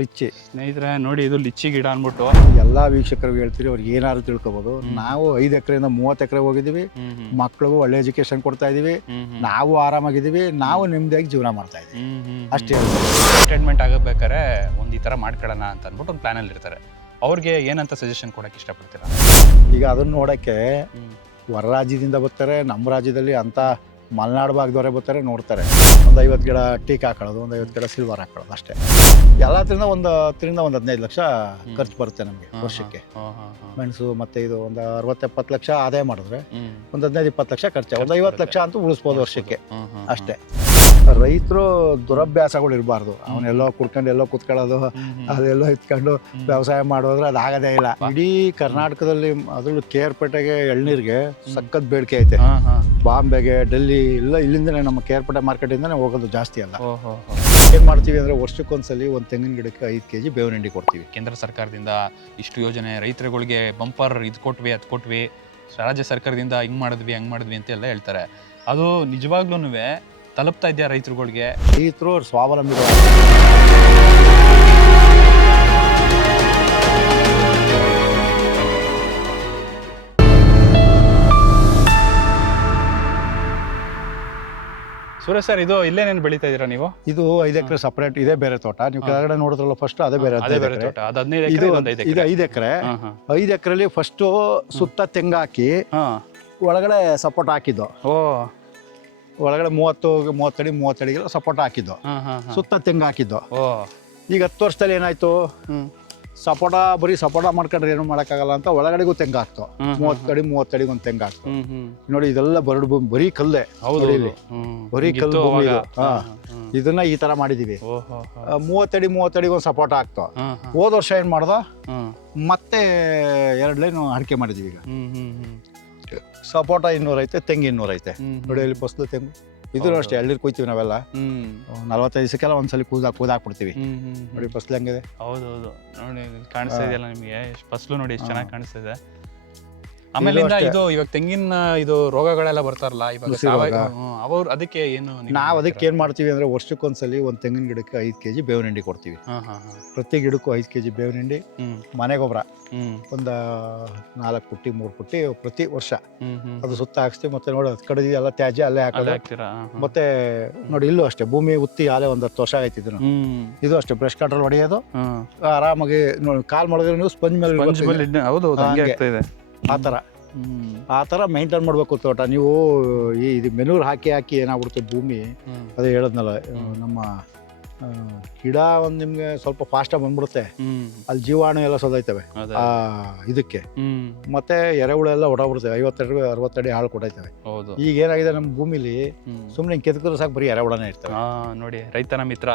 Lychee. ಸ್ನೇಹಿತರೆ ನೋಡಿ, ಇದು ಲಿಚ್ಚಿ ಗಿಡ ಅಂದ್ಬಿಟ್ಟು ಎಲ್ಲ ವೀಕ್ಷಕರಿಗೆ ಹೇಳ್ತೀರಿ, ಅವ್ರಿಗೆ ಏನಾದ್ರು ತಿಳ್ಕೊಬೋದು. ನಾವು 5 ಎಕರೆಯಿಂದ 30 ಎಕರೆ ಹೋಗಿದ್ದೀವಿ. ಮಕ್ಳಿಗೂ ಒಳ್ಳೆ ಎಜುಕೇಶನ್ ಕೊಡ್ತಾ ಇದೀವಿ. ನಾವು ಆರಾಮಾಗಿದ್ದೀವಿ. ನಾವು ನೆಮ್ಮದಿಯಾಗಿ ಜೀವನ ಮಾಡ್ತಾ ಇದೀವಿ. ಅಷ್ಟೇ. ಎಂಟರ್ಟೈನ್ಮೆಂಟ್ ಆಗಬೇಕಾದ್ರೆ ಈ ಥರ ಮಾಡ್ಕೊಳ್ಳೋಣ ಅಂತ ಅಂದ್ಬಿಟ್ಟು ಒಂದು ಪ್ಲಾನಲ್ಲಿ ಇರ್ತಾರೆ. ಅವ್ರಿಗೆ ಏನಂತ ಸಜೆಷನ್ ಕೊಡೋಕ್ಕೆ ಇಷ್ಟಪಡ್ತೀರಾ? ಈಗ ಅದನ್ನ ನೋಡೋಕ್ಕೆ ಹೊರ ರಾಜ್ಯದಿಂದ ಬರ್ತಾರೆ. ನಮ್ಮ ರಾಜ್ಯದಲ್ಲಿ ಅಂತ ಮಲೆನಾಡು ಭಾಗದವರೇ ಬರ್ತಾರೆ, ನೋಡ್ತಾರೆ. ಒಂದು 50 ಗಿಡ ಟೀಕ್ ಹಾಕೊಳ್ಳೋದು, ಒಂದು 50 ಗಿಡ ಸಿಲ್ವರ್ ಹಾಕೊಳ್ಳೋದು ಅಷ್ಟೇ. ಎಲ್ಲದ್ರಿಂದ ಒಂದು 10ರಿಂದ 15 ಲಕ್ಷ ಖರ್ಚು ಬರುತ್ತೆ ನಮಗೆ ವರ್ಷಕ್ಕೆ. ಮೆಣಸು ಮತ್ತು ಇದು ಒಂದು 60-70 ಲಕ್ಷ ಆದಾಯ ಮಾಡಿದ್ರೆ ಒಂದು 15-20 ಲಕ್ಷ ಖರ್ಚು, ಒಂದು 50 ಲಕ್ಷ ಅಂತೂ ಉಳಿಸ್ಬೋದು ವರ್ಷಕ್ಕೆ ಅಷ್ಟೇ. ರೈತರು ದುರಭ್ಯಾಸಗಳು ಇರಬಾರ್ದು. ಅವನ್ನೆಲ್ಲೋ ಕುಡ್ಕೊಂಡು ಎಲ್ಲೋ ಕುತ್ಕೊಳ್ಳೋದು, ಅದೆಲ್ಲೋ ಇತ್ಕೊಂಡು ವ್ಯವಸಾಯ ಮಾಡೋದ್ರೆ ಅದಾಗದೇ ಇಲ್ಲ. ಇಡೀ ಕರ್ನಾಟಕದಲ್ಲಿ ಅದರಲ್ಲೂ ಕೇರ್ಪೇಟೆಗೆ ಎಳ್ನೀರಿಗೆ ಸಖತ್ ಬೇಡಿಕೆ ಐತೆ. ಬಾಂಬೆಗೆ, ಡೆಲ್ಲಿ ಎಲ್ಲ ಇಲ್ಲಿಂದನೇ, ನಮ್ಮ ಕೇರ್ಪೇಟೆ ಮಾರ್ಕೆಟಿಂದನೇ ಹೋಗೋದು ಜಾಸ್ತಿ ಅಲ್ಲ. ಏನು ಮಾಡ್ತೀವಿ ಅಂದರೆ ವರ್ಷಕ್ಕೊಂದ್ಸಲಿ ಒಂದು ತೆಂಗಿನ ಗಿಡಕ್ಕೆ 5 kg ಬೇವಿನ ಹಿಂಡಿ ಕೊಡ್ತೀವಿ. ಕೇಂದ್ರ ಸರ್ಕಾರದಿಂದ ಇಷ್ಟು ಯೋಜನೆ, ರೈತರುಗಳಿಗೆ ಬಂಪರ್ ಇದು ಕೊಟ್ವಿ, ಅದು ಕೊಟ್ವಿ, ರಾಜ್ಯ ಸರ್ಕಾರದಿಂದ ಹಿಂಗೆ ಮಾಡಿದ್ವಿ ಹಂಗೆ ಮಾಡಿದ್ವಿ ಅಂತ ಎಲ್ಲ ಹೇಳ್ತಾರೆ. ಅದು ನಿಜವಾಗ್ಲೂ ತಲುಪ್ತಾ ಇದೆಯಾ ರೈತರುಗಳಿಗೆ? ರೈತರು ಸ್ವಾವಲಂಬಿ. ಸುರೇಶ್ ಸರ್, ಇದು ಇಲ್ಲೇನೇನು ಬೆಳೀತಾ ಇದೀರಾ ನೀವು? ಇದು 5 ಎಕರೆ ಸಪರೇಟ್, ಇದೇ ಬೇರೆ ತೋಟ. ನೀವು ಕೆಳಗಡೆ ನೋಡಿದ್ರಲ್ಲ ಫಸ್ಟ್, ಅದೇ ಬೇರೆ ತೋಟ. ಅದು 15 ಇದು ಎಕರೆ, ಇದು 5 ಎಕರೆ. 5 ಎಕರೆಲಿ ಫಸ್ಟು ಸುತ್ತ ತೆಂಗು ಹಾಕಿ ಒಳಗಡೆ ಸಪೋರ್ಟ್ ಹಾಕಿದ್ದು. ಒಳಗಡೆ 30 ಅಡಿಗೆ ಸಪೋರ್ಟ್ ಹಾಕಿದ್ದು, ಸುತ್ತ ತೆಂಗು ಹಾಕಿದ್ದು. ಈಗ 10 ವರ್ಷದಲ್ಲಿ ಏನಾಯ್ತು, ಬರೀ ಸಪೋಟ ಮಾಡ್ಕೊಂಡ್ರೆ ಏನು ಮಾಡೋಕ್ಕಾಗಲ್ಲ ಅಂತ ಒಳಗಡೆಗೂ ತೆಂಗು ಹಾಕ್ತು. 30 ಅಡಿಗೆ ಒಂದು ತೆಂಗು ಹಾಕ್ತು. ನೋಡಿ, ಇದೆಲ್ಲ ಬರಡು ಭೂಮಿ, ಬರೀ ಕಲ್ಲೇ, ಬರೀ ಕಲ್ಲು ಭೂಮಿ ಇದು. ಇದನ್ನ ಈ ತರ ಮಾಡಿದೀವಿ. 30 ಅಡಿಗೆ ಒಂದು ಸಪೋಟ ಹಾಕ್ತು. ಹೋದ ವರ್ಷ ಏನ್ ಮಾಡ್ದೋ, ಮತ್ತೆ 2 ಲೈನ್ ಅಡಿಕೆ ಮಾಡಿದೀವಿ. ಈಗ ಸಪೋಟ 200 ಐತೆ, ತೆಂಗು 200 ಐತೆ. ನೋಡಿ, ಇಲ್ಲಿ ಫಸಲು ತೆಂಗು. ಇದು ಅಷ್ಟೇ, ಎಳ್ನೀರು ಕೊಯ್ತೀವಿ ನಾವೆಲ್ಲ. 45 ದಿವಸಕ್ಕೆಲ್ಲ ಒಂದ್ಸಲಿ ಕೂದಾಕ್ಬಿಡ್ತೀವಿ. ನೋಡಿ ಫಸಲು ಹೆಂಗಿದೆ. ಹೌದೌದು, ನೋಡಿ ಕಾಣಿಸ್ತಾ ಇದೆಯಲ್ಲ ನಿಮಗೆ, ಫಸಲು ನೋಡಿ ಎಷ್ಟು ಚೆನ್ನಾಗಿ ಕಾಣಿಸ್ತಾ ಇದೆ. ಆಮೇಲಿಂದ ಇದು ಇವಾಗ ತೆಂಗಿನ ಇದು ರೋಗಗಳೆಲ್ಲ ಬರ್ತಾರಲ್ಲ ಇವಾಗ, ಅವ್ರು ಅದಕ್ಕೆ ಏನು, ನಾವು ಅದಕ್ಕೆ ಏನ್ ಮಾಡ್ತೀವಿ ಅಂದ್ರೆ ವರ್ಷಕ್ಕೊಂದ್ಸಲಿ ಒಂದು ತೆಂಗಿನ ಗಿಡಕ್ಕೆ 5 kg ಬೇವಿನ ಹಿಂಡಿ ಕೊಡ್ತೀವಿ. ಪ್ರತಿ ಗಿಡಕ್ಕೂ 5 kg ಬೇವಿನ ಹಿಂಡಿ, ಮನೆ ಗೊಬ್ಬರ ಒಂದು 4 ಪುಟ್ಟಿ 3 ಪುಟ್ಟಿ ಪ್ರತಿ ವರ್ಷ ಅದು ಸುತ್ತ ಹಾಕ್ಸ್ತೀವಿ. ಮತ್ತೆ ನೋಡಿ, ಅದ್ ಕಡೆ ಎಲ್ಲ ತ್ಯಾಜ್ಯ ಅಲ್ಲೇ ಹಾಕೋದು. ಮತ್ತೆ ನೋಡಿ, ಇಲ್ಲೂ ಅಷ್ಟೇ ಭೂಮಿ ಉತ್ತಿ ಆಲೆ ಒಂದು 10 ವರ್ಷ ಆಯ್ತಿದ್ರು. ಇದು ಅಷ್ಟೇ, ಬ್ರಷ್ ಕಟ್ರಲ್ಲಿ ಹೊಡೆಯೋದು ಆರಾಮಾಗಿ. ನೋಡಿ, ಕಾಲ್ ಮಾಡಿದ್ರೆ ನೀವು ಸ್ಪಂಜ್ ಮೇಲೆ ಆ ಥರ ಮೇಂಟೈನ್ ಮಾಡಬೇಕು ತೋಟ. ನೀವು ಇದು ಮೆನೂರ್ ಹಾಕಿ ಏನಾಗ್ಬಿಡುತ್ತೆ ಭೂಮಿ, ಅದೇ ಹೇಳದ್ನಲ್ಲ, ನಮ್ಮ ಗಿಡ ಒಂದು ನಿಮ್ಗೆ ಸ್ವಲ್ಪ ಫಾಸ್ಟಾಗಿ ಬಂದ್ಬಿಡುತ್ತೆ. ಅಲ್ಲಿ ಜೀವಾಣು ಎಲ್ಲ ಸೋದೈತವೆ ಇದಕ್ಕೆ. ಮತ್ತೆ ಎರೆಹುಳ ಎಲ್ಲ ಹೊಡಾಬಿಡುತ್ತೆ. 50-60 ಅಡಿ ಹಾಳು ಕೊಟ್ಟೈತವೆ. ಈಗ ಏನಾಗಿದೆ, ನಮ್ಮ ಭೂಮಿಲಿ ಸುಮ್ಮನೆ ಕೆದಕಿದ್ರೆ ಸಾಕು, ಬರೀ ಎರೆಹುಳನೇ ಇರ್ತವೆ. ನೋಡಿ, ರೈತನ ಮಿತ್ರ.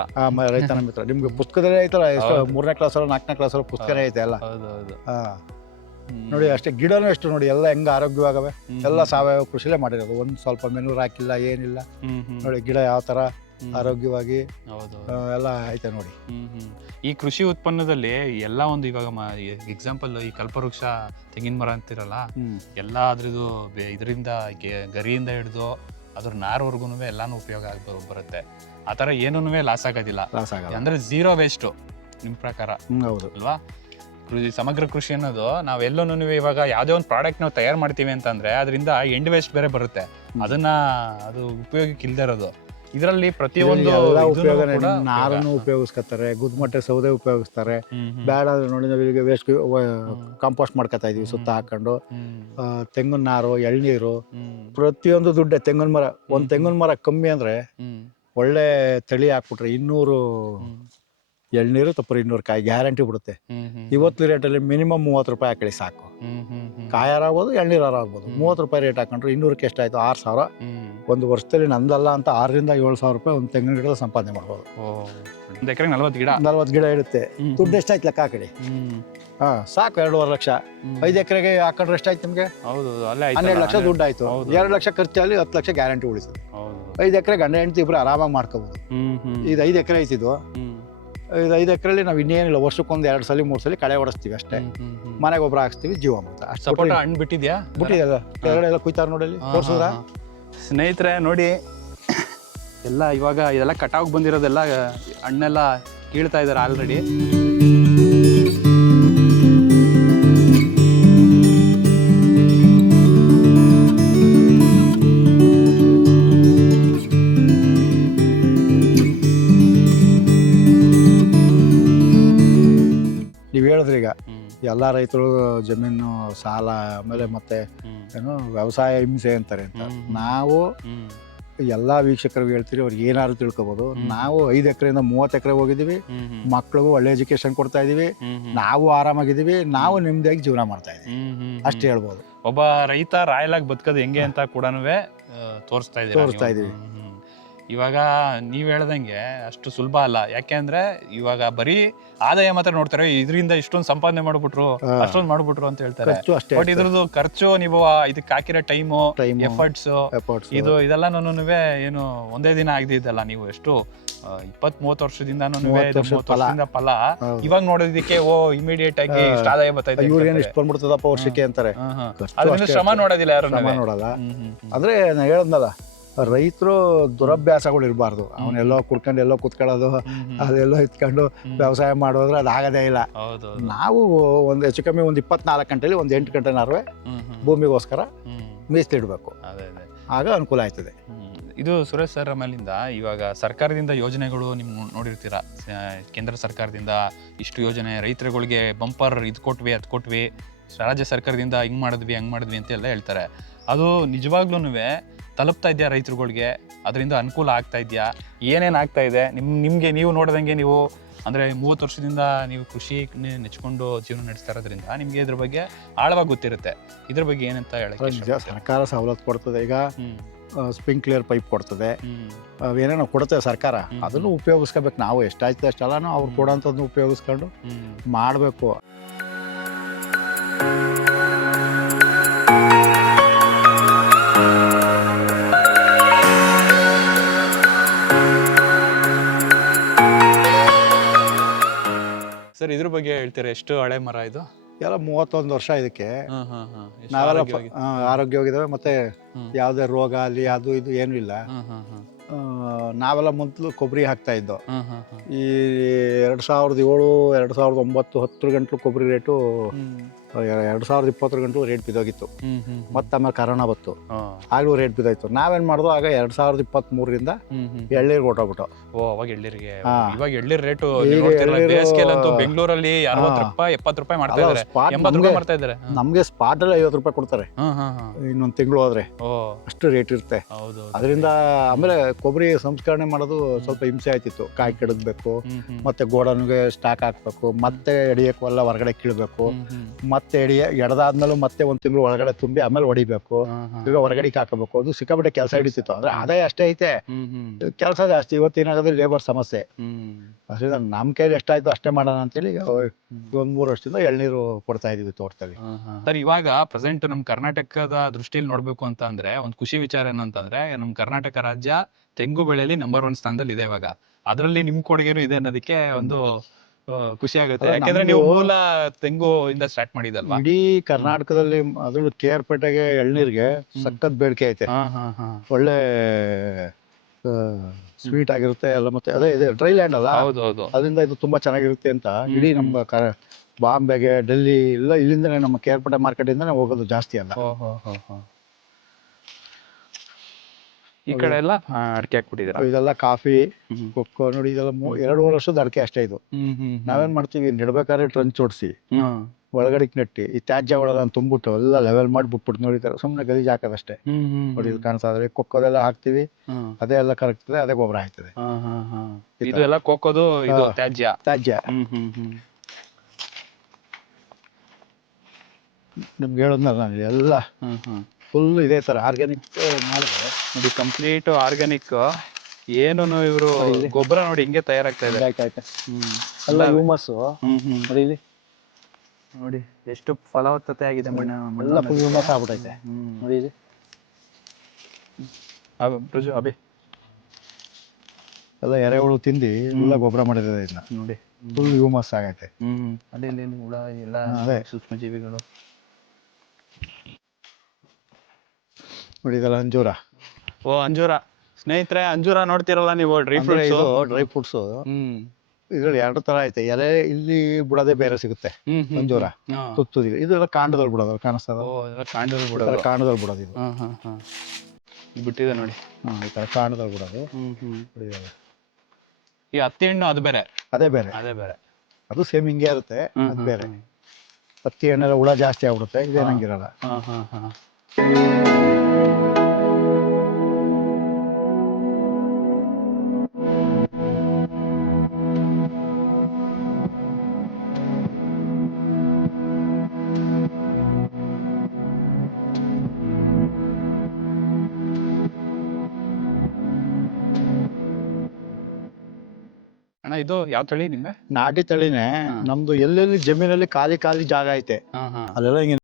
ರೈತನ ಮಿತ್ರ ನಿಮ್ಗೆ ಪುಸ್ತಕದಲ್ಲೇ ಐತಲ್ಲ, ಎಷ್ಟು 3ನೇ ಕ್ಲಾಸಲ್ಲಿ 4ನೇ ಕ್ಲಾಸಲ್ಲಿ ಪುಸ್ತಕನೇ ಐತೆ ಎಲ್ಲ. ನೋಡಿ ಅಷ್ಟೇ, ಗಿಡನೂ ಎಷ್ಟು ನೋಡಿ ಎಲ್ಲ ಹೆಂಗ ಆರೋಗ್ಯವಾಗವೆ. ಎಲ್ಲ ಸಾವಯವ ಕೃಷಿಲೇ ಮಾಡಿರೋದು, ಒಂದು ಸ್ವಲ್ಪ ಮೆನೂರ್ ಹಾಕಿಲ್ಲ, ಏನಿಲ್ಲ. ನೋಡಿ ಗಿಡ ಯಾವ ತರ ಆರೋಗ್ಯವಾಗಿ ಎಲ್ಲ ಐತೆ ನೋಡಿ. ಈ ಕೃಷಿ ಉತ್ಪನ್ನದಲ್ಲಿ ಎಲ್ಲ ಒಂದು, ಇವಾಗ ಎಕ್ಸಾಂಪಲ್ ಈ ಕಲ್ಪವೃಕ್ಷ ತೆಂಗಿನ ಮರ ಅಂತಿರಲ್ಲ, ಎಲ್ಲ ಅದ್ರದ್ದು ಇದರಿಂದ ಗರಿಯಿಂದ ಹಿಡಿದು ಅದ್ರ ನಾರ್ವರ್ಗು ಎಲ್ಲಾನು ಉಪಯೋಗ ಬರುತ್ತೆ. ಆ ತರ ಏನೂ ಲಾಸ್ ಆಗೋದಿಲ್ಲ, ಅಂದ್ರೆ 0 ವೇಸ್ಟ್ ನಿಮ್ ಪ್ರಕಾರ ಅಲ್ವಾ? ಸಮಗ್ರ ಕೃಷಿ ಅನ್ನೋದು ನಾವೆಲ್ಲೂ ಇವಾಗ ಯಾವುದೇ ಒಂದು ಪ್ರಾಡಕ್ಟ್ ನಾವು ತಯಾರು ಮಾಡ್ತೀವಿ ಅಂತಂದ್ರೆ ಅದರಿಂದ ಎಂಡ್ ವೇಸ್ಟ್ ಬೇರೆ ಬರುತ್ತೆ. ಅದನ್ನ ಅದು ಉಪಯೋಗಕ್ಕೆ ಇಲ್ದೇ ಇರೋದು. ಇದರಲ್ಲಿ ಪ್ರತಿಯೊಂದು ನಾರನ್ನು ಉಪಯೋಗಿಸ್ಕೊತಾರೆ, ಗುದ್ಮಟ್ಟೆ ಸೌದೆ ಉಪಯೋಗಿಸ್ತಾರೆ. ಬೇಡ ನೋಡಿ, ನಾವೀಗ ವೇಸ್ಟ್ ಕಾಂಪೋಸ್ಟ್ ಮಾಡ್ಕೊತಾ ಇದೀವಿ ಸುತ್ತ ಹಾಕೊಂಡು. ತೆಂಗಿನ ನಾರು, ಎಳ್ನೀರು, ಪ್ರತಿಯೊಂದು ದುಡ್ಡೆ. ತೆಂಗಿನ ಮರ, ಒಂದು ತೆಂಗಿನ ಮರ ಕಮ್ಮಿ ಅಂದ್ರೆ ಒಳ್ಳೆ ತಳಿ ಹಾಕ್ಬಿಟ್ರೆ 200 ಎಳ್ನೀರು ತಪ್ಪರು 200 ಕಾಯಿ ಗ್ಯಾರಂಟಿ ಬಿಡುತ್ತೆ. ಇವತ್ತು ರೇಟಲ್ಲಿ ಮಿನಿಮಮ್ 30 ರೂಪಾಯಿ ಹಾಕಿ ಸಾಕು. ಕಾಯಾರ ಆಗ್ಬೋದು, ಎಳ್ನೀರಾರ ಆಗ್ಬೋದು. 30 ರೂಪಾಯಿ ರೇಟ್ ಹಾಕೊಂಡ್ರೆ 200ಕ್ಕೆ ಎಷ್ಟಾಯ್ತು? 6,000. ಒಂದು ವರ್ಷದಲ್ಲಿ ನಂದಲ್ಲ ಅಂತ 6,000ರಿಂದ 7,000 ರೂಪಾಯಿ ಒಂದು ತೆಂಗಿನ ಗಿಡದ ಸಂಪಾದನೆ ಮಾಡ್ಬೋದು. 40 ಗಿಡ ಇಡುತ್ತೆ. ದುಡ್ಡು ಎಷ್ಟಾಯ್ತು ಲೆಕ್ಕ ಹಾಕಿ. ಸಾಕು, 2.5 ಲಕ್ಷ. 5 ಎಕರೆಗೆ ಹಾಕೊಂಡ್ರೆ ಎಷ್ಟಾಯ್ತು ನಿಮ್ಗೆ? 12 ಲಕ್ಷ ದುಡ್ಡು ಆಯ್ತು. 2 ಲಕ್ಷ ಖರ್ಚಲ್ಲಿ 10 ಲಕ್ಷ ಗ್ಯಾರಂಟಿ ಉಳಿಸುತ್ತೆ. 5 ಎಕರೆ ಗಂಡ ಹೆಂಡತಿ ಇಬ್ರು ಆರಾಮಾಗಿ ಮಾಡ್ಕೋಬಹುದು. ಇದು 5 ಎಕರೆ ಐತಿದ್ದು. 5 ಎಕರೆಲಿ ನಾವು ಇನ್ನೇನಿಲ್ಲ, ವರ್ಷಕ್ಕೊಂದು 2 ಸಲ 3 ಸಲ ಕಳೆ ಹೊಡಿಸ್ತೀವಿ ಅಷ್ಟೇ. ಮನೆಗೆ ಗೊಬ್ಬರ ಹಾಕ್ಸ್ತೀವಿ, ಜೀವ ಸಪೋಟ ಹಣ್ಣು ಬಿಟ್ಟಿದ್ಯಾ? ಬಿಟ್ಟಿದೆಲ್ಲ, ಕೆಳಗಡೆ ಕುಯ್ತಾರ ನೋಡಿ, ತೋರ್ಸಿದ್ರ. ಸ್ನೇಹಿತರೆ ನೋಡಿ, ಎಲ್ಲ ಇವಾಗ ಇದೆಲ್ಲ ಕಟಾವ್ ಬಂದಿರೋದೆಲ್ಲ ಹಣ್ಣೆಲ್ಲ ಕೀಳ್ತಾ ಇದ್ದಾರೆ ಆಲ್ರೆಡಿ. ನೀವು ಹೇಳಿದ್ರಿ ಈಗ ಎಲ್ಲ ರೈತರು ಜಮೀನು ಸಾಲ ಆಮೇಲೆ ಮತ್ತೆ ಏನು ವ್ಯವಸಾಯ ಹಿಂಸೆ ಅಂತಾರೆ ಅಂತ. ನಾವು ಎಲ್ಲ ವೀಕ್ಷಕರಿಗೆ ಹೇಳ್ತೀರಿ, ಅವ್ರಿಗೆ ಏನಾದ್ರು ತಿಳ್ಕೊಬೋದು. ನಾವು 5 ಎಕರೆಯಿಂದ 30 ಎಕರೆ ಹೋಗಿದ್ದೀವಿ, ಮಕ್ಳಿಗೂ ಒಳ್ಳೆ ಎಜುಕೇಶನ್ ಕೊಡ್ತಾ ಇದೀವಿ, ನಾವು ಆರಾಮಾಗಿದ್ದೀವಿ, ನಾವು ನೆಮ್ಮದಿಯಾಗಿ ಜೀವನ ಮಾಡ್ತಾ ಇದೀವಿ, ಅಷ್ಟೇ ಹೇಳ್ಬೋದು. ಒಬ್ಬ ರೈತ ರಾಯಲ್ ಆಗಿ ಬದುಕೋದು ಹೆಂಗೆ ಅಂತ ಕೂಡ ತೋರಿಸ್ತಾ ಇದೀವಿ. ಇವಾಗ ನೀವ್ ಹೇಳ್ದಂಗೆ ಅಷ್ಟು ಸುಲಭ ಅಲ್ಲ. ಯಾಕೆಂದ್ರೆ ಇವಾಗ ಬರೀ ಆದಾಯ ಮಾತ್ರ ನೋಡ್ತಾರೆ, ಇದರಿಂದ ಇಷ್ಟೊಂದು ಸಂಪಾದನೆ ಮಾಡ್ಬಿಟ್ರು, ಅಷ್ಟೊಂದು ಮಾಡ್ಬಿಟ್ರು ಅಂತ ಹೇಳ್ತಾರೆ. ಬಟ್ ಇದ್ರದ್ದು ಖರ್ಚು, ನೀವು ಇದಕ್ಕೆ ಹಾಕಿರೋ ಟೈಮು, ಎಫರ್ಟ್ಸ್, ಇದೆಲ್ಲಾನು ಏನು ಒಂದೇ ದಿನ ಆಗದಿದ್ದಲ್ಲ. ನೀವು ಎಷ್ಟು 20-30 ವರ್ಷದಿಂದ ಫಲ ಇವಾಗ ನೋಡೋದಕ್ಕೆ ಇಮಿಡಿಯೇಟ್ ಆಗಿ ಇಷ್ಟು ಆದಾಯ ಬಂದ್ಬಿಡ್ತದಪ್ಪ ವರ್ಷಕ್ಕೆ ಅಂತಾರೆ. ಅದರಿಂದ ಶ್ರಮ ನೋಡೋದಿಲ್ಲ ಯಾರು, ನೋಡಲ್ಲ. ಅಂದ್ರೆ ನಾ ಹೇಳದ್ನಲ್ಲ, ರೈತರು ದುರಭ್ಯಾಸಗಳು ಇರಬಾರ್ದು. ಅವನೆಲ್ಲೋ ಕುಡ್ಕೊಂಡು ಎಲ್ಲೋ ಕುತ್ಕೊಳ್ಳೋದು, ಅದೆಲ್ಲೋ ಇತ್ಕೊಂಡು ವ್ಯವಸಾಯ ಮಾಡೋದ್ರೆ ಅದು ಆಗದೇ ಇಲ್ಲ. ನಾವು ಒಂದು ಹೆಚ್ಚು ಕಮ್ಮಿ ಒಂದು 24 ಗಂಟೆಲಿ ಒಂದು 8 ಗಂಟೆನಾರು ಭೂಮಿಗೋಸ್ಕರ ಮೀಸಲಿಡ್ಬೇಕು, ಆಗ ಅನುಕೂಲ ಆಯ್ತದೆ. ಇದು ಸುರೇಶ್ ಸರ್ ಆಮೇಲಿಂದ ಇವಾಗ ಸರ್ಕಾರದಿಂದ ಯೋಜನೆಗಳು ನೀವು ನೋಡಿರ್ತೀರಾ. ಕೇಂದ್ರ ಸರ್ಕಾರದಿಂದ ಇಷ್ಟು ಯೋಜನೆ, ರೈತರುಗಳಿಗೆ ಬಂಪರ್ ಇದು ಕೊಟ್ವಿ ಅದು ಕೊಟ್ವಿ, ರಾಜ್ಯ ಸರ್ಕಾರದಿಂದ ಹಿಂಗ್ ಮಾಡಿದ್ವಿ ಹಂಗ್ ಮಾಡಿದ್ವಿ ಅಂತ ಎಲ್ಲ ಹೇಳ್ತಾರೆ. ಅದು ನಿಜವಾಗ್ಲೂ ತಲುಪ್ತಾ ಇದೆಯಾ ರೈತರುಗಳಿಗೆ? ಅದರಿಂದ ಅನುಕೂಲ ಆಗ್ತಾ ಇದೆಯಾ? ಏನೇನು ಆಗ್ತಾ ಇದೆ ನಿಮಗೆ? ನೀವು ನೋಡ್ದಂಗೆ, ನೀವು ಅಂದರೆ 30 ವರ್ಷದಿಂದ ನೀವು ಕೃಷಿ ನೆಚ್ಕೊಂಡು ಜೀವನ ನಡೆಸ್ತಾ ಇರೋದ್ರಿಂದ ನಿಮಗೆ ಇದ್ರ ಬಗ್ಗೆ ಆಳವಾಗಿ ಗೊತ್ತಿರುತ್ತೆ. ಇದ್ರ ಬಗ್ಗೆ ಏನಂತ ಹೇಳಕ್ಕೆ? ಸರ್ಕಾರ ಸವಲತ್ತು ಕೊಡ್ತದೆ. ಈಗ ಸ್ಪ್ರಿಂಕ್ಲರ್ ಪೈಪ್ ಕೊಡ್ತದೆ, ಏನೇನೋ ಕೊಡ್ತೇವೆ ಸರ್ಕಾರ, ಅದನ್ನು ಉಪಯೋಗಿಸ್ಕೋಬೇಕು. ನಾವು ಎಷ್ಟಾಯ್ತು ಅಷ್ಟೆಲ್ಲ ಅವ್ರು ಕೊಡೋಂಥದ್ದನ್ನು ಉಪಯೋಗಿಸ್ಕೊಂಡು ಮಾಡಬೇಕು. ಸರ್, ಇದ್ರ ಬಗ್ಗೆ ಹೇಳ್ತೀರಾ? ಎಷ್ಟು ಹಳೆ ಮರ ಇದು? ಎಲ್ಲ 31 ವರ್ಷ ಇದಕ್ಕೆ. ನಾವೆಲ್ಲ ಆರೋಗ್ಯವಾಗಿದ್ದಾವೆ, ಮತ್ತೆ ಯಾವುದೇ ರೋಗ ಅಲ್ಲಿ ಅದು ಇದು ಏನೂ ಇಲ್ಲ. ನಾವೆಲ್ಲ ಮೊದಲು ಕೊಬ್ಬರಿ ಹಾಕ್ತಾ ಇದ್ದೋ. ಈ 2007, 2009, 10 ಗಂಟಲು ಕೊಬ್ಬರಿ ರೇಟು 2020 ಗಂಟಲು ರೇಟ್ ಬಿದ್ದೋಗಿತ್ತು. ಮತ್ತೆ ಆಮೇಲೆ ಕರೋನಾ ಬಂತು, ಆಗ್ಲೂ ರೇಟ್ ಬಿದ್ದೋಯ್ತು. ನಾವೇನ್ ಮಾಡಿದ್ವು, ಆಗ 2023ರಿಂದ ಎಳ್ಳೀರ್ ಹೊಟ್ಟೋಗ್ಬಿಟ್ಟು. ಅವಾಗ ಎಳ್ಳೀರಿಗೆ ಇವಾಗ ಎಳ್ಳೀರ್ ರೇಟು ಬೆಂಗಳೂರಲ್ಲಿ 60 ರೂಪಾಯಿ 70 ರೂಪಾಯಿ ಮಾಡ್ತಾ ಇದ್ದಾರೆ, 80 ರೂಪಾಯಿ ಮಾಡ್ತಾ ಇದ್ದಾರೆ. ನಮ್ಗೆ ಸ್ಪಾಟ್ ಅಲ್ಲಿ 50 ರೂಪಾಯಿ ಕೊಡ್ತಾರೆ ಇನ್ನೊಂದು ತಿಂಗಳು ಹೋದ್ರೆ, ಅಷ್ಟು ರೇಟ್ ಇರುತ್ತೆ. ಅದರಿಂದ ಆಮೇಲೆ ಕೊಬ್ಬರಿ ಸಂಸ್ಕರಣೆ ಮಾಡೋದು ಸ್ವಲ್ಪ ಹಿಂಸೆ ಆಯ್ತಿತ್ತು. ಕಾಯಿ ಕೆಡಬೇಕು, ಮತ್ತೆ ಗೋಡನ್ಗೆ ಸ್ಟಾಕ್ ಹಾಕ್ಬೇಕು, ಮತ್ತೆ ಎಡಿಯಕ್ಕೆಲ್ಲ ಹೊರಗಡೆ ಕೀಳ್ಬೇಕು, ಮತ್ತೆ ಎಡದಾದ್ಮೇಲೆ ಮತ್ತೆ 1 ತಿಂಗಳು ಒಳಗಡೆ ತುಂಬಿ ಆಮೇಲೆ ಹೊಡಿಬೇಕು, ಈಗ ಹೊರಗಡೆ ಹಾಕಬೇಕು. ಅದು ಸಿಕ್ಕಾಪಟ್ಟೆ ಕೆಲಸ ಹಿಡಿತಿತ್ತು. ಅಂದ್ರೆ ಆದಾಯ ಅಷ್ಟೇ ಐತೆ, ಕೆಲಸ ಜಾಸ್ತಿ. ಇವತ್ತೇನಾಗೋದು ಲೇಬರ್ ಸಮಸ್ಯೆ. ಅದರಿಂದ ನಮ್ ಕೈಲಿ ಎಷ್ಟಾಯ್ತು ಅಷ್ಟೇ ಮಾಡೋಣ ಅಂತೇಳಿ 1-3 ವರ್ಷದಿಂದ ಎಳ್ನೀರು ಕೊಡ್ತಾ ಇದೀವಿ ತೋಟದಲ್ಲಿ. ಸರ್, ಇವಾಗ ಪ್ರೆಸೆಂಟ್ ನಮ್ ಕರ್ನಾಟಕದ ದೃಷ್ಟಿಯಲ್ಲಿ ನೋಡ್ಬೇಕು ಅಂತ ಅಂದ್ರೆ ಒಂದು ಖುಷಿ ವಿಚಾರ ಏನಂತಂದ್ರೆ, ನಮ್ ಕರ್ನಾಟಕ ರಾಜ್ಯ ತೆಂಗು ಬೆಳೆಯಲ್ಲಿ ನಂಬರ್ 1 ಸ್ಥಾನದಲ್ಲಿ ಇದೆ ಇವಾಗ. ಅದರಲ್ಲಿ ನಿಮ್ ಕೊಡುಗೆನೂ ಇದೆ ಅನ್ನೋದಕ್ಕೆ ಒಂದು ಖುಷಿ ಆಗುತ್ತೆ. ಯಾಕಂದ್ರೆ ನೀವು ಮೂಲ ತೆಂಗು ಇಂದ ಸ್ಟಾರ್ಟ್ ಮಾಡಿದಲ್ವಾ? ಇಡೀ ಕರ್ನಾಟಕದಲ್ಲಿ ಅದ್ರಲ್ಲೂ KR-ಪೇಟೆಗೆ ಎಳ್ನೀರ್ಗೆ ಸಖತ್ ಬೇಡಿಕೆ ಐತೆ. ಒಳ್ಳೆ ಸ್ವೀಟ್ ಆಗಿರುತ್ತೆ ಎಲ್ಲ. ಮತ್ತೆ ಅದೇ ಇದೆ ಡ್ರೈ ಲ್ಯಾಂಡ್ ಅಲ್ಲ, ಅದರಿಂದ ಇದು ತುಂಬಾ ಚೆನ್ನಾಗಿರುತ್ತೆ ಅಂತ ಇಡೀ ನಮ್ಮ ಬಾಂಬೆಗೆ, ಡೆಲ್ಲಿ ಎಲ್ಲ ಇಲ್ಲಿಂದನೇ, ನಮ್ಮ KR-ಪೇಟೆ ಮಾರ್ಕೆಟ್ ಇಂದಾನೆ ಹೋಗೋದು ಜಾಸ್ತಿ ಅಲ್ಲ. ಈ ಕಡೆ ಎಲ್ಲ ಅಡಿಕೆ ಹಾಕ್ಬಿಟ್ಟಿದ್ದೀರಾ? ಇದೆಲ್ಲ ಕಾಫಿ, ಕೊಕ್ಕೋ ನೋಡಿ, ಇದೆಲ್ಲ 2-3 ವರ್ಷದ ಅಡಿಕೆ ಅಷ್ಟೇ ಇದು. ನಾವೇನ್ ಮಾಡ್ತೀವಿ, ನೆಡ್ಬೇಕಾದ್ರೆ ಟ್ರಂಚ್ ಓಡಿಸಿ ಒಳಗಡೆ ನೆಟ್ಟಿ ಈ ತ್ಯಾಜ್ಯಗಳೆಲ್ಲ ತುಂಬಿಟ್ಟು ಎಲ್ಲ ಲೆವೆಲ್ ಮಾಡಿ ಬಿಟ್ಬಿಟ್ಟು ನೋಡಿತಾರೆ. ಸುಮ್ಮನೆ ಗಲೀಜ್ ಹಾಕೋದಷ್ಟೇ. ನೋಡಿ ಇದು ಕಾಣಿಸ್ತಾ ಇದ್ರೆ ಕೊಕ್ಕೋದೆಲ್ಲ ಹಾಕ್ತಿವಿ, ಅದೇ ಎಲ್ಲ ಕರಗ್ತದೆ, ಅದೇ ಗೊಬ್ಬರ ಹಾಕ್ತದೆ. ಇದೆಲ್ಲ ಕೊಕ್ಕೋದು ತ್ಯಾಜ್ಯ. ನಿಮ್ಗೆ ಹೇಳೋದ್ನಲ್ಲ ನಾನು, ಎಲ್ಲ ಫುಲ್ ಇದೇ ತರ ಆರ್ಗ್ಯಾನಿಕ್ ಮಾಡಿದ್ರೆ ನೋಡಿ, ಕಂಪ್ಲೀಟ್ ಆರ್ಗ್ಯಾನಿಕ್. ಏನು ಇವರು ಗೊಬ್ಬರ ನೋಡಿ ಹಿಂಗೆ ತಯಾರಾಗ್ತಾ ಇದೆ. ಎಲ್ಲ ಹ್ಯೂಮಸ್ ನೋಡಿ, ಇಲ್ಲಿ ನೋಡಿ ಎಷ್ಟು ಫಲವತ್ತತೆ ಆಗಿದೆ ಮಣ್ಣು. ಎಲ್ಲ ಫುಲ್ ಹ್ಯೂಮಸ್ ಆಗ್ಬಿಟ್ಟೈತೆ ನೋಡಿ. ಇಲ್ಲಿ ಅಭಿ ಎಲ್ಲ ಎರೆಹುಳು ತಿಂದು ಎಲ್ಲ ಗೊಬ್ಬರ ಮಾಡಿದ್ದಾರೆ. ಇದನ್ನ ನೋಡಿ, ಫುಲ್ ಹ್ಯೂಮಸ್ ಆಗೈತೆ. ಅಲ್ಲಿ ಹುಳ ಎಲ್ಲ, ಅದೇ ಸೂಕ್ಷ್ಮ ಜೀವಿಗಳು. ನೋಡಿ, ಇದೆಲ್ಲ ಅಂಜೂರ. ಅಂಜೂರ ಸ್ನೇಹಿತರೆ, ಅಂಜೂರ ನೋಡ್ತಿರಲ್ಲ ನೀವು, ಡ್ರೈ ಫ್ರೂಟ್ಸ್. ಇದ್ರಲ್ಲಿ ಎರಡು ತರ ಐತೆ. ಎಲೆ ಇಲ್ಲಿ ಬಿಡೋದೇ ಬೇರೆ ಸಿಗುತ್ತೆ, ಮಂಜೂರ ಸುತ್ತುದಿಲ್ಲ. ಇದೆಲ್ಲ ಕಾಂಡದಲ್ಲಿ ಬಿಡೋದು, ಕಾಣಿಸ್ತದ? ಕಾಂಡದಲ್ಲಿ ಈ ಬಿಡೋದು. ಥರ ಕಾಂಡದಲ್ಲಿ ಬಿಡೋದು ಇದು. ಬಿಟ್ಟಿದೆ ನೋಡಿ. ಈ ಥರ ಕಾಂಡದಲ್ಲಿ ಬಿಡೋದು. ಈ ಹತ್ತಿ ಹಣ್ಣು ಅದು ಬೇರೆ, ಅದೇ ಬೇರೆ. ಅದೇ ಬೇರೆ. ಅದು ಸೇಮ್ ಹಿಂಗೆ ಇರುತ್ತೆ, ಅದು ಬೇರೆ. ಹತ್ತಿ ಹಣ್ಣೆಲ್ಲ ಹುಳ ಜಾಸ್ತಿ ಆಗ್ಬಿಡುತ್ತೆ, ಇದೇನಂಗಿರಲ್ಲ. ಅಣ್ಣ ಇದು ಯಾವ ತಳಿ ನಿಮ್ಗೆ? ನಾಟಿ ತಳಿನೇ ನಮ್ದು. ಎಲ್ಲೆಲ್ಲಿ ಜಮೀನಲ್ಲಿ ಖಾಲಿ ಖಾಲಿ ಜಾಗ ಐತೆ ಅಲ್ಲೆಲ್ಲ ಹಿಂಗೆ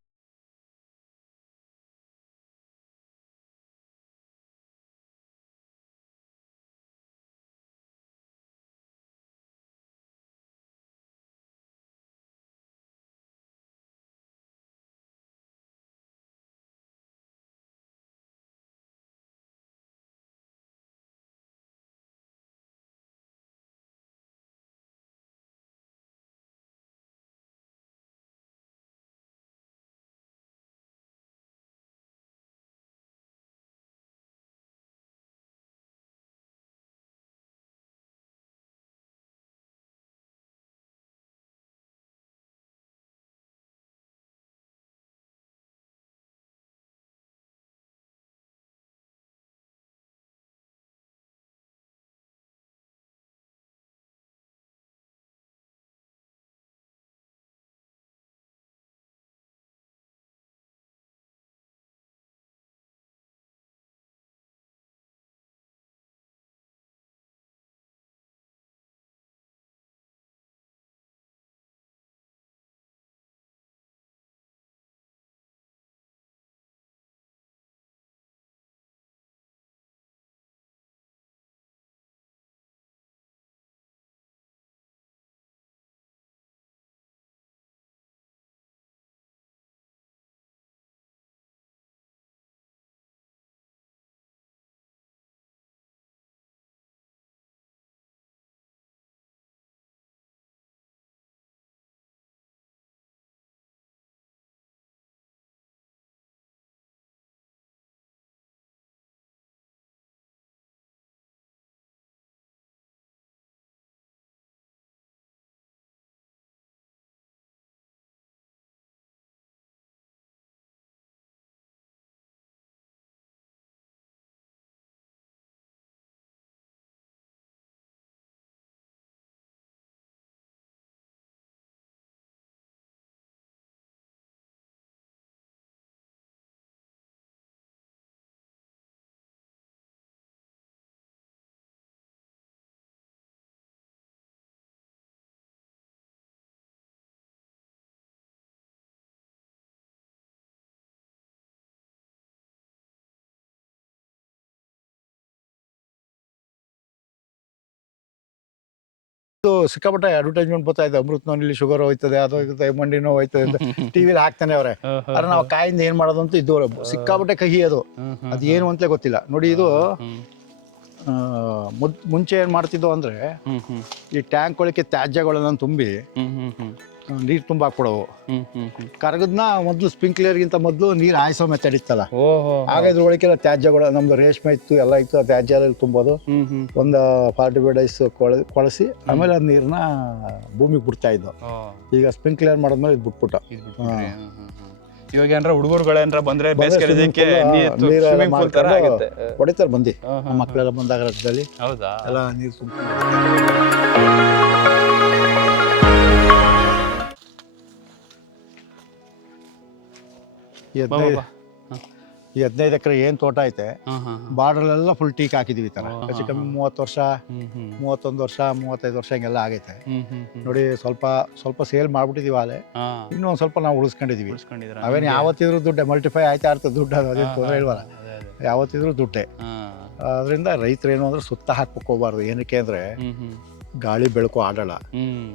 ಸಿಕ್ಕಾಪಟ್ಟೆ ಅಡ್ವರ್ಟೈಸ್ಮೆಂಟ್ ಬರ್ತಾ ಇದೆ. ಅಮೃತ್ ನೋನಲ್ಲಿ ಶುಗರ್ ಹೋಯ್ತದೆ, ಅದು ಹೋಯ್ತದೆ, ಮಂಡಿ ನೋವು ಹೋಯ್ತದೆ ಅಂತ ಟಿವಿಲಿ ಹಾಕ್ತಾನೆ ಅವ್ರೆ. ಆದ್ರೆ ನಾವು ಕಾಯಿಂದ ಏನ್ ಮಾಡೋದು ಅಂತ ಇದು ಸಿಕ್ಕಾಪಟ್ಟೆ ಕಹಿ ಅದು. ಅದು ಏನು ಅಂತಲೇ ಗೊತ್ತಿಲ್ಲ ನೋಡಿ. ಇದು ಮುಂಚೆ ಏನ್ ಮಾಡ್ತಿದ್ವು ಅಂದ್ರೆ ಈ ಟ್ಯಾಂಕ್ ಒಳಗೆ ತ್ಯಾಜ್ಯಗಳನ್ನ ತುಂಬಿ ನೀರ್ ತುಂಬ ಹಾಕ್ಬಿಡವು. ಕರಗದ್ನ ಮೊದ್ಲು ಸ್ಪ್ರಿಂಕ್ಲರ್ಗಿಂತ ಮೊದ್ಲು ನೀರ್ ಹಾಯಿಸೋ ಮೆಥಡ್ ಇತ್ತಲ್ಲ, ಆಗ ಇದ್ರೊಳಗೆಲ್ಲ ತ್ಯಾಜ್ಯಗಳು ನಮ್ದು ರೇಷ್ಮೆ ಇತ್ತು, ಎಲ್ಲ ಇತ್ತು. ಆ ತ್ಯಾಜ್ಯ ಎಲ್ಲ ತುಂಬೋದು, ಒಂದು 45 ಡೇಸ್ ಕೊಳಸಿ ಆಮೇಲೆ ಅದ್ ನೀರ್ನ ಭೂಮಿಗೆ ಬಿಡ್ತಾ ಇದ್ದು. ಈಗ ಸ್ಪ್ರಿಂಕ್ಲರ್ ಮಾಡಿದ್ಮೇಲೆ ಇದು ಬಿಟ್ಬಿಟ್ಟು ಇವಾಗ ಏನಾರ ಹುಡುಗರುಗಳೇನಾರ ಬಂದ್ರೆ ಹೊಡಿತಾರೆ ಬಂದು. ಮಕ್ಕಳೆಲ್ಲ ಬಂದಾಗ ರಜದಲ್ಲಿ ಎಲ್ಲ ನೀರು ತುಂಬ ಈ 15 ಎಕರೆ ಏನ್ ತೋಟ ಐತೆ, ಬಾರ್ಡರ್ಲೆಲ್ಲ ಫುಲ್ ಟೀಕ್ ಹಾಕಿದೀವಿ. ತರ ಹೆಚ್ಚು ಕಮ್ಮಿ 30 ವರ್ಷ, 31 ವರ್ಷ, 35 ವರ್ಷ ಹಿಂಗೆಲ್ಲ ಆಗೈತೆ ನೋಡಿ. ಸ್ವಲ್ಪ ಸೇಲ್ ಮಾಡ್ಬಿಟ್ಟಿದೀವಿ ಆಲೆ. ಇನ್ನೂ ಒಂದ್ ಸ್ವಲ್ಪ ನಾವು ಉಳಿಸ್ಕೊಂಡಿದೀವಿ. ಅವೇನು ಯಾವತ್ತಿದ್ರು ದುಡ್ಡೆ ಮಲ್ಟಿಫೈ ಆಯ್ತಾ ಇರ್ತದೆ ದುಡ್ಡು, ಅದು ಅದೇನು ತೊಂದರೆ ಇಲ್ವಲ್ಲ, ಯಾವತ್ತಿದ್ರು ದುಡ್ಡೆ. ಅದರಿಂದ ರೈತರು ಏನು ಅಂದ್ರೆ ಸುತ್ತ ಹಾಕ್ಕೋಬಾರ್ದು. ಏನಕ್ಕೆ ಅಂದ್ರೆ ಗಾಳಿ ಬೆಳಕು ಆಡಲ್ಲ.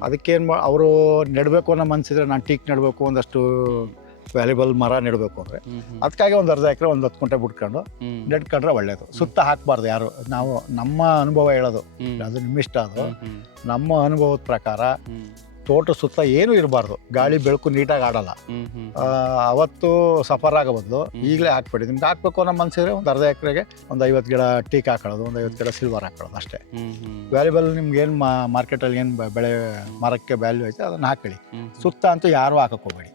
ಅದಕ್ಕೇನು ಅವರು ನೆಡಬೇಕು ಅನ್ನೋ ಮನ್ಸಿದ್ರೆ ನಾನು ಟೀಕ್ ನೆಡಬೇಕು, ಒಂದಷ್ಟು ವ್ಯಾಲ್ಯುಬಲ್ ಮರ ನೆಡಬೇಕು ಅಂದರೆ ಅದಕ್ಕಾಗಿ ಒಂದು ಅರ್ಧ ಎಕರೆ ಒಂದು 10 ಗುಂಟೆ ಬಿಟ್ಕೊಂಡು ನೆಡ್ಕೊಂಡ್ರೆ ಒಳ್ಳೇದು. ಸುತ್ತ ಹಾಕಬಾರ್ದು ಯಾರು. ನಾವು ನಮ್ಮ ಅನುಭವ ಹೇಳೋದು, ಅದು ನಿಮ್ಮ ಇಷ್ಟ. ಅದು ನಮ್ಮ ಅನುಭವದ ಪ್ರಕಾರ ತೋಟ ಸುತ್ತ ಏನೂ ಇರಬಾರ್ದು, ಗಾಳಿ ಬೆಳಕು ನೀಟಾಗಿ ಆಡಲ್ಲ. ಅವತ್ತು ಸಫರ್ ಆಗೋ ಬದಲು ಈಗಲೇ ಹಾಕ್ಬೇಡಿ. ನಿಮ್ಗೆ ಹಾಕ್ಬೇಕು ಅನ್ನೋ ಮನಸ್ಸಿದ್ರೆ ಒಂದು ಅರ್ಧ ಎಕರೆಗೆ ಒಂದು 50 ಗಿಡ ಟೀಕ್ ಹಾಕೊಳ್ಳೋದು, ಒಂದು 50 ಗಿಡ ಸಿಲ್ವರ್ ಹಾಕೊಳ್ಳೋದು ಅಷ್ಟೇ. ವ್ಯಾಲ್ಯುಬಲ್ ನಿಮ್ಗೆ ಏನು ಮಾರ್ಕೆಟಲ್ಲಿ ಏನು ಬೆಳೆ ಮರಕ್ಕೆ ವ್ಯಾಲ್ಯೂ ಐತೆ ಅದನ್ನು ಹಾಕೊಳ್ಳಿ. ಸುತ್ತ ಅಂತೂ ಯಾರೂ ಹಾಕಕ್ಕೆ ಹೋಗ್ಬೇಡಿ,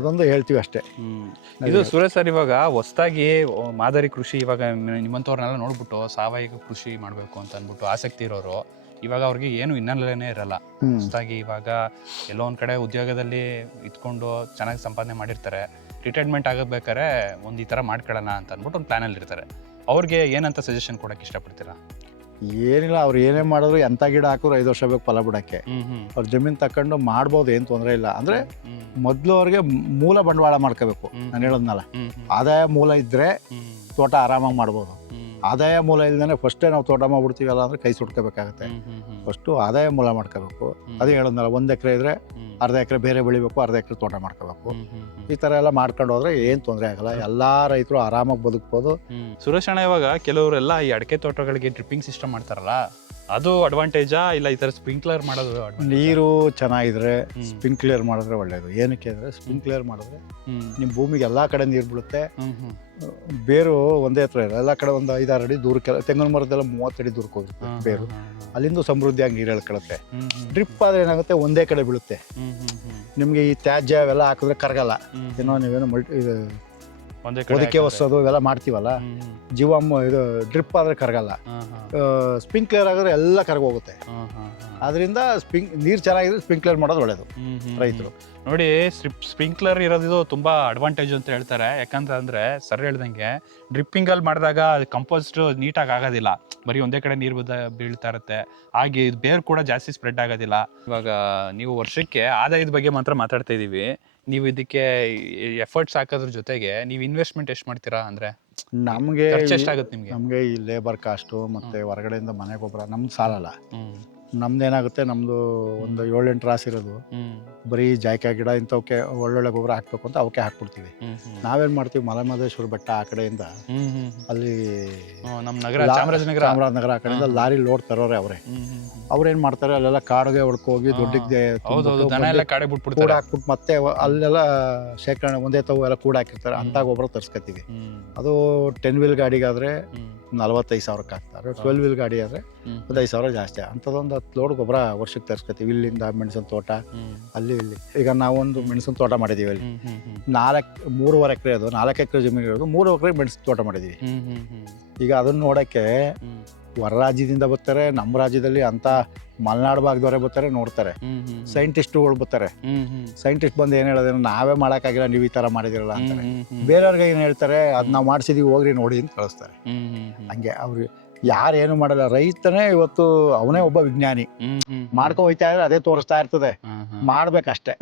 ಅದೊಂದು ಹೇಳ್ತೀವಿ ಅಷ್ಟೇ. ಇದು ಸುರೇಶ್ ಸರ್, ಇವಾಗ ಹೊಸದಾಗಿ ಮಾದರಿ ಕೃಷಿ ಇವಾಗ ನಿಮ್ಮಂಥವ್ರನ್ನೆಲ್ಲ ನೋಡ್ಬಿಟ್ಟು ಸಾವಯವ ಕೃಷಿ ಮಾಡಬೇಕು ಅಂತ ಅಂದ್ಬಿಟ್ಟು ಆಸಕ್ತಿ ಇರೋರು, ಇವಾಗ ಅವ್ರಿಗೆ ಏನು ಹಿನ್ನೆಲೆನೇ ಇರಲ್ಲ. ಹೊಸದಾಗಿ ಇವಾಗ ಎಲ್ಲೋ ಒಂದ್ ಕಡೆ ಉದ್ಯೋಗದಲ್ಲಿ ಇದ್ಕೊಂಡು ಚೆನ್ನಾಗಿ ಸಂಪಾದನೆ ಮಾಡಿರ್ತಾರೆ, ರಿಟೈರ್ಮೆಂಟ್ ಆಗಬೇಕಾದ್ರೆ ಒಂದು ಈ ಥರ ಮಾಡ್ಕೊಳ್ಳೋಣ ಅಂತ ಅಂದ್ಬಿಟ್ಟು ಒಂದು ಪ್ಲಾನಲ್ಲಿ ಇರ್ತಾರೆ. ಅವ್ರಿಗೆ ಏನಂತ ಸಜೆಷನ್ ಕೊಡಕ್ಕೆ ಇಷ್ಟಪಡ್ತೀರಾ? ಏನಿಲ್ಲ, ಅವ್ರು ಏನೇ ಮಾಡಿದ್ರು ಎಂಥ ಗಿಡ ಹಾಕಿದ್ರು 5 ವರ್ಷ ಬೇಕು ಫಲ ಬಿಡೋಕ್ಕೆ. ಅವ್ರ ಜಮೀನು ತಕೊಂಡು ಮಾಡ್ಬೋದು, ಏನು ತೊಂದರೆ ಇಲ್ಲ. ಅಂದರೆ ಮೊದಲು ಅವ್ರಿಗೆ ಮೂಲ ಬಂಡವಾಳ ಮಾಡ್ಕೋಬೇಕು. ನಾನು ಹೇಳೋದ್ನಲ್ಲ, ಆದಾಯ ಮೂಲ ಇದ್ದರೆ ತೋಟ ಆರಾಮಾಗಿ ಮಾಡ್ಬೋದು. ಆದಾಯ ಮೂಲ ಇಲ್ದೇ ಫಸ್ಟೇ ನಾವು ತೋಟ ಮಾಡ್ಬಿಡ್ತೀವಲ್ಲ ಅಂದರೆ ಕೈ ಸುಟ್ಕೋಬೇಕಾಗತ್ತೆ. ಫಸ್ಟು ಆದಾಯ ಮೂಲ ಮಾಡ್ಕೋಬೇಕು. ಅದೇ ಹೇಳೋದ್ನಲ್ಲ, 1 ಎಕರೆ ಇದ್ರೆ ಅರ್ಧ ಎಕರೆ ಬೇರೆ ಬೆಳಿಬೇಕು, ಅರ್ಧ ಎಕರೆ ತೋಟ ಮಾಡ್ಕೋಬೇಕು. ಈ ಥರ ಎಲ್ಲ ಮಾಡ್ಕೊಂಡು ಹೋದ್ರೆ ಏನು ತೊಂದರೆ ಆಗಲ್ಲ, ಎಲ್ಲ ರೈತರು ಆರಾಮಾಗಿ ಬದುಕ್ಬೋದು. ಸುರೇಶ್ ಅಣ್ಣ, ಇವಾಗ ಕೆಲವರೆಲ್ಲ ಈ ಅಡಿಕೆ ತೋಟಗಳಿಗೆ ಡ್ರಿಪ್ಪಿಂಗ್ ಸಿಸ್ಟಮ್ ಮಾಡ್ತಾರಲ್ಲ, ಅದು ಅಡ್ವಾಂಟೇಜಾ ಇಲ್ಲ ಈ ಥರ ಸ್ಪ್ರಿಂಕ್ಲರ್ ಮಾಡೋದು? ನೀರು ಚೆನ್ನಾಗಿದ್ರೆ ಸ್ಪ್ರಿಂಕ್ಲರ್ ಮಾಡಿದ್ರೆ ಒಳ್ಳೇದು. ಏನಕ್ಕೆ ಅಂದರೆ ಸ್ಪ್ರಿಂಕ್ಲರ್ ಮಾಡಿದ್ರೆ ನಿಮ್ಮ ಭೂಮಿಗೆ ಎಲ್ಲ ಕಡೆ ನೀರು ಬೀಳುತ್ತೆ. ಬೇರು ಒಂದೇ ಹತ್ರ ಇಲ್ಲ, ಎಲ್ಲ ಕಡೆ ಒಂದು 5-6 ಅಡಿ ದೂರಕ್ಕೆ. ತೆಂಗಿನ ಮರದೆಲ್ಲ 30 ಅಡಿ ದೂರಕ್ಕೆ ಹೋಗುತ್ತೆ ಬೇರು, ಅಲ್ಲಿಂದ ಸಮೃದ್ಧಿಯಾಗಿ ನೀರು ಎಳ್ಕೊಳುತ್ತೆ. ಡ್ರಿಪ್ ಆದರೆ ಏನಾಗುತ್ತೆ, ಒಂದೇ ಕಡೆ ಬೀಳುತ್ತೆ. ನಿಮಗೆ ಈ ತ್ಯಾಜ್ಯ ಅವೆಲ್ಲ ಹಾಕಿದ್ರೆ ಕರಗಲ್ಲ. ಏನೋ ನೀವೇನೋ ಒದಕೆ ಒಸೋದು ಇವೆಲ್ಲ ಮಾಡ್ತೀವಲ್ಲ, ಜೀವಾಮೃತ ಇದು ಡ್ರಿಪ್ ಆದರೆ ಕರಗಲ್ಲ. ಸ್ಪ್ರಿಂಕ್ಲರ್ ಆಗಿದ್ರೆ ಎಲ್ಲ ಕರಗೋಗುತ್ತೆ. ಅದರಿಂದ ನೀರು ಚೆನ್ನಾಗಿದ್ರೆ ಸ್ಪ್ರಿಂಕ್ಲರ್ ಮಾಡೋದು ಒಳ್ಳೇದು ರೈತರು. ನೋಡಿ, ಸ್ಪ್ರಿಂಕ್ಲರ್ ಇರೋದು ತುಂಬಾ ಅಡ್ವಾಂಟೇಜ್ ಅಂತ ಹೇಳ್ತಾರೆ. ಯಾಕಂತಂದ್ರೆ ಸರ್ ಹೇಳ್ದಂಗೆ ಡ್ರಿಪ್ಪಿಂಗಲ್ಲಿ ಮಾಡಿದಾಗ ಕಂಪೋಸ್ಟ್ ನೀಟಾಗಿ ಆಗೋದಿಲ್ಲ, ಬರೀ ಒಂದೇ ಕಡೆ ನೀರು ಬೀಳ್ತಾ ಇರುತ್ತೆ. ಹಾಗೆ ಬೇರು ಕೂಡ ಜಾಸ್ತಿ ಸ್ಪ್ರೆಡ್ ಆಗೋದಿಲ್ಲ. ಇವಾಗ ನೀವು ವರ್ಷಕ್ಕೆ ಆದಾಯದ ಬಗ್ಗೆ ಮಾತ್ರ ಮಾತಾಡ್ತಾ ಇದೀವಿ. ನೀವು ಇದಕ್ಕೆ ಎಫರ್ಟ್ಸ್ ಹಾಕೋದ್ರ ಜೊತೆಗೆ ನೀವು ಇನ್ವೆಸ್ಟ್ಮೆಂಟ್ ಎಷ್ಟು ಮಾಡ್ತೀರಾ? ಅಂದ್ರೆ ನಮಗೆ ಎಷ್ಟಾಗುತ್ತೆ ನಿಮಗೆ? ನಮಗೆ ಈ ಲೇಬರ್ ಕಾಸ್ಟು ಮತ್ತೆ ಹೊರಗಡೆಯಿಂದ ಮನೆ ಗೊಬ್ಬರ ನಮ್ದು ಸಾಲಲ್ಲ. ನಮ್ದೇನಾಗುತ್ತೆ, ನಮ್ದು ಒಂದು 7-8 ರಾಶಿ ಇರೋದು, ಬರೀ ಜಾಯ್ಕಾಯಿ ಗಿಡ ಇಂಥವಕ್ಕೆ ಒಳ್ಳೊಳ್ಳೆ ಗೊಬ್ಬರ ಹಾಕ್ಬೇಕು ಅಂತ ಅವಕ್ಕೆ ಹಾಕ್ಬಿಡ್ತೀವಿ. ನಾವೇನ್ ಮಾಡ್ತೀವಿ, ಮಲೆಮಹದೇಶ್ವರ ಬೆಟ್ಟ ಆ ಕಡೆಯಿಂದ ಅಲ್ಲಿ ನಮ್ಮ ನಗರ ಚಾಮರಾಜನಗರ ಆ ಕಡೆಯಿಂದ ಲಾರಿ ಲೋಡ್ ತರೋರೆ ಅವರೇ. ಅವ್ರೇನ್ ಮಾಡ್ತಾರೆ, ಅಲ್ಲೆಲ್ಲ ಕಾಡಿಗೆ ಹೊಡ್ಕೋಗಿ ದೊಡ್ಡಕ್ಕೆ ಕೂಡ ಹಾಕ್ಬಿಟ್ಟು ಮತ್ತೆ ಅಲ್ಲೆಲ್ಲ ಶೇಖರಣೆ ಒಂದೇ ತಾವು ಎಲ್ಲ ಕೂಡ ಹಾಕಿರ್ತಾರೆ. ಅಂತ ಗೊಬ್ಬರ ತರ್ಸ್ಕೊತೀವಿ. ಅದು 10 ವೀಲ್ ಗಾಡಿಗಾದ್ರೆ 45,000ಕ್ಕೆ ಹಾಕ್ತಾರೆ. 12 ವೀಲ್ ಗಾಡಿ ಆದರೆ 15,000 ಜಾಸ್ತಿ. ಅಂಥದ್ದೊಂದು 10 ಲೋಡ್ ಗೊಬ್ಬರ ವರ್ಷಕ್ಕೆ ತರಿಸ್ಕೊತೀವಿ. ಇಲ್ಲಿಂದ ಮೆಣಸಿನ ತೋಟ ಅಲ್ಲಿ ಇಲ್ಲಿ. ಈಗ ನಾವೊಂದು ಮೆಣಸಿನ ತೋಟ ಮಾಡಿದ್ದೀವಿ. ಅಲ್ಲಿ 3.5 ಎಕರೆ, ಅದು 4 ಎಕರೆ ಜಮೀನು ಇರೋದು, 3 ಎಕರೆ ಮೆಣಸಿನ ತೋಟ ಮಾಡಿದ್ದೀವಿ. ಈಗ ಅದನ್ನು ನೋಡೋಕ್ಕೆ ಹೊರ ರಾಜ್ಯದಿಂದ ಬರ್ತಾರೆ, ನಮ್ಮ ರಾಜ್ಯದಲ್ಲಿ ಅಂತ ಮಲೆನಾಡು ಭಾಗದವರೇ ಬರ್ತಾರೆ, ನೋಡ್ತಾರೆ. ಸೈಂಟಿಸ್ಟ್ಗಳು ಬರ್ತಾರೆ. ಸೈಂಟಿಸ್ಟ್ ಬಂದು ಏನು ಹೇಳೋದೇನು, ನಾವೇ ಮಾಡೋಕ್ಕಾಗಿಲ್ಲ, ನೀವು ಈ ಥರ ಮಾಡಿದಿರಲ್ಲ ಅಂತಾರೆ. ಬೇರೆಯವ್ರಿಗೆ ಏನು ಹೇಳ್ತಾರೆ, ಅದು ನಾವು ಮಾಡಿಸಿದೀವಿ ಹೋಗ್ರಿ ನೋಡಿ ಅಂತ ಕಳಿಸ್ತಾರೆ. ಹಂಗೆ ಅವ್ರಿಗೆ ಯಾರೇನು ಮಾಡಲ್ಲ. ರೈತನೇ ಇವತ್ತು ಅವನೇ ಒಬ್ಬ ವಿಜ್ಞಾನಿ. ಮಾಡ್ಕೊ ಹೋಯ್ತಾ ಇದ್ರೆ ಅದೇ ತೋರಿಸ್ತಾ ಇರ್ತದೆ. ಮಾಡ್ಬೇಕಷ್ಟೇ.